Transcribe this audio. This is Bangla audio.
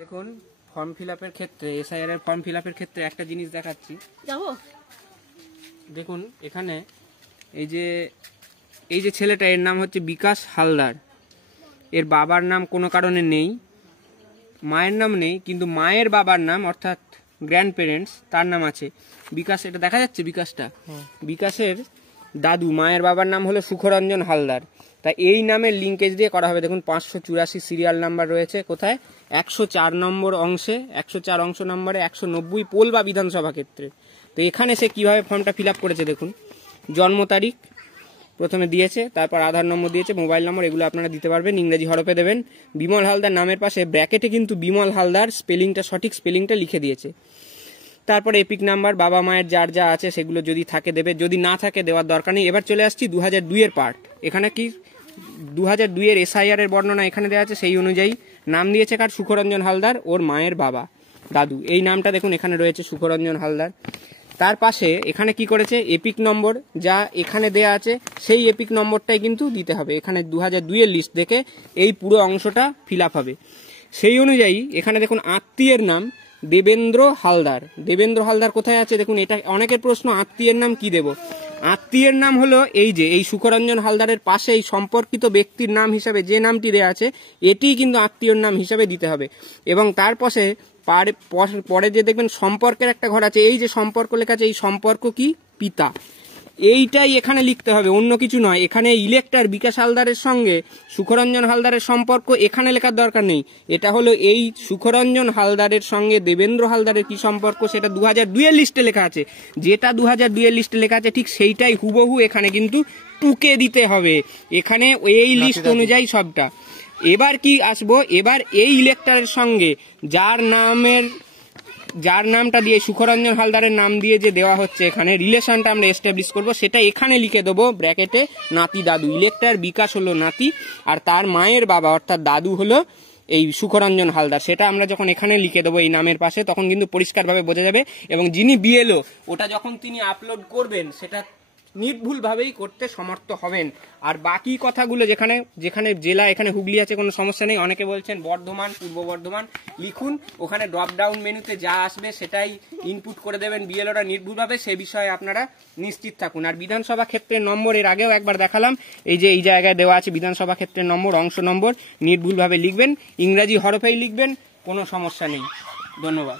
দেখুন ফর্ম ফিল আপের ক্ষেত্রে এসআইআর এর ফর্ম ফিল আপের ক্ষেত্রে একটা জিনিস দেখাচ্ছি। দেখুন এখানে এই যে ছেলেটা, এর নাম হচ্ছে বিকাশ হালদার। এর বাবার নাম কোনো কারণে নেই, মায়ের নাম নেই, কিন্তু মায়ের বাবার নাম অর্থাৎ গ্র্যান্ড প্যারেন্টস তার নাম আছে বিকাশ। এটা দেখা যাচ্ছে বিকাশটা, বিকাশের দাদু মায়ের বাবার নাম হলো সুখরঞ্জন হালদার। তা এই নামের লিঙ্কেজ দিয়ে করা হবে। দেখুন 584 সিরিয়াল নাম্বার রয়েছে কোথায়, 104 নম্বর অংশে, 104 অংশ নম্বরে 190 পোল বা বিধানসভা ক্ষেত্রে। তো এখানে সে কিভাবে ফর্মটা ফিল আপ করেছে দেখুন, জন্ম তারিখ প্রথমে দিয়েছে, তারপর আধার নম্বর দিয়েছে, মোবাইল নম্বর, এগুলো আপনারা দিতে পারবেন, ইংরেজি হরফে দেবেন। বিমল হালদার নামের পাশে ব্র্যাকেটে কিন্তু বিমল হালদার স্পেলিংটা, সঠিক স্পেলিংটা লিখে দিয়েছে। তারপরে এপিক নাম্বার, বাবা মায়ের যার যা আছে সেগুলো যদি থাকে দেবে, যদি না থাকে দেওয়ার দরকার নেই। এবার চলে আসছি 2002 এর পার্ট। এখানে কি 2002 এর এসআইআর এর বর্ণনা এখানে দেওয়া আছে, সেই অনুযায়ী নাম দিয়েছে কার, সুখরঞ্জন হালদার, ওর মায়ের বাবা দাদু। এই নামটা দেখুন এখানে রয়েছে সুখরঞ্জন হালদার। তার পাশে এখানে কি করেছে, এপিক নম্বর যা এখানে দেয়া আছে সেই এপিক নম্বরটাই কিন্তু দিতে হবে। এখানে 2002 এর লিস্ট দেখে এই পুরো অংশটা ফিল আপ হবে। সেই অনুযায়ী এখানে দেখুন আত্মীয়ের নাম দেবেন্দ্র হালদার। দেবেন্দ্র হালদার কোথায় আছে দেখুন, এটা অনেকের প্রশ্ন, আত্মীয়ের নাম কি দেব। আত্মীয়ের নাম হলো এই যে এই সুখরঞ্জন হালদারের পাশে এই সম্পর্কিত ব্যক্তির নাম হিসাবে যে নামটি দেওয়া আছে এটিই কিন্তু আত্মীয়র নাম হিসাবে দিতে হবে। এবং তার পাশে পরে যে দেখবেন সম্পর্কের একটা ঘর আছে, এই যে সম্পর্ক লেখা আছে, এই সম্পর্ক কি, পিতা, এইটাই এখানে লিখতে হবে, অন্য কিছু নয়। এখানে ইলেক্টর বিকাশ হালদারের সঙ্গে সুখরঞ্জন হালদারের সম্পর্ক এখানে লেখার দরকার নেই। এটা হলো এই সুখরঞ্জন হালদারের সঙ্গে দেবেন্দ্র হালদারের কি সম্পর্ক, সেটা 2002 এর লিস্টে লেখা আছে। যেটা 2002 এর লিস্টে লেখা আছে ঠিক সেইটাই হুবহু এখানে কিন্তু টুকে দিতে হবে, এখানে এই লিস্ট অনুযায়ী সবটা। এবার কি আসবো, এবার এই ইলেক্টরের সঙ্গে যার নামটা দিয়ে সুখরঞ্জন হালদারের নাম দিয়ে যে দেওয়া হচ্ছে এখানে রিলেশনটা আমরা এস্টাবলিশ করব, সেটা এখানে লিখে দেবো ব্র্যাকেটে নাতি দাদু। ইলেক্টর বিকাশ হলো নাতি, আর তার মায়ের বাবা অর্থাৎ দাদু হলো এই সুখরঞ্জন হালদার। সেটা আমরা যখন এখানে লিখে দেবো এই নামের পাশে, তখন কিন্তু পরিষ্কারভাবে বোঝা যাবে। এবং যিনি বিএলও ওটা যখন তিনি আপলোড করবেন সেটা নির্ভুলভাবেই করতে সমর্থ হবেন। আর বাকি কথাগুলো যেখানে যেখানে জেলা, এখানে হুগলি আছে, কোনো সমস্যা নেই। অনেকে বলছেন বর্ধমান, পূর্ব বর্ধমান লিখুন, ওখানে ড্রপ ডাউন মেনুতে যা আসবে সেটাই ইনপুট করে দেবেন বিএলওরা নির্ভুলভাবে, সে বিষয়ে আপনারা নিশ্চিত থাকুন। আর বিধানসভা ক্ষেত্রের নম্বর এর আগেও একবার দেখালাম, এই যে এই জায়গায় দেওয়া আছে বিধানসভা ক্ষেত্রের নম্বর, অংশ নম্বর, নির্ভুলভাবে লিখবেন, ইংরাজি হরফেই লিখবেন, কোনো সমস্যা নেই। ধন্যবাদ।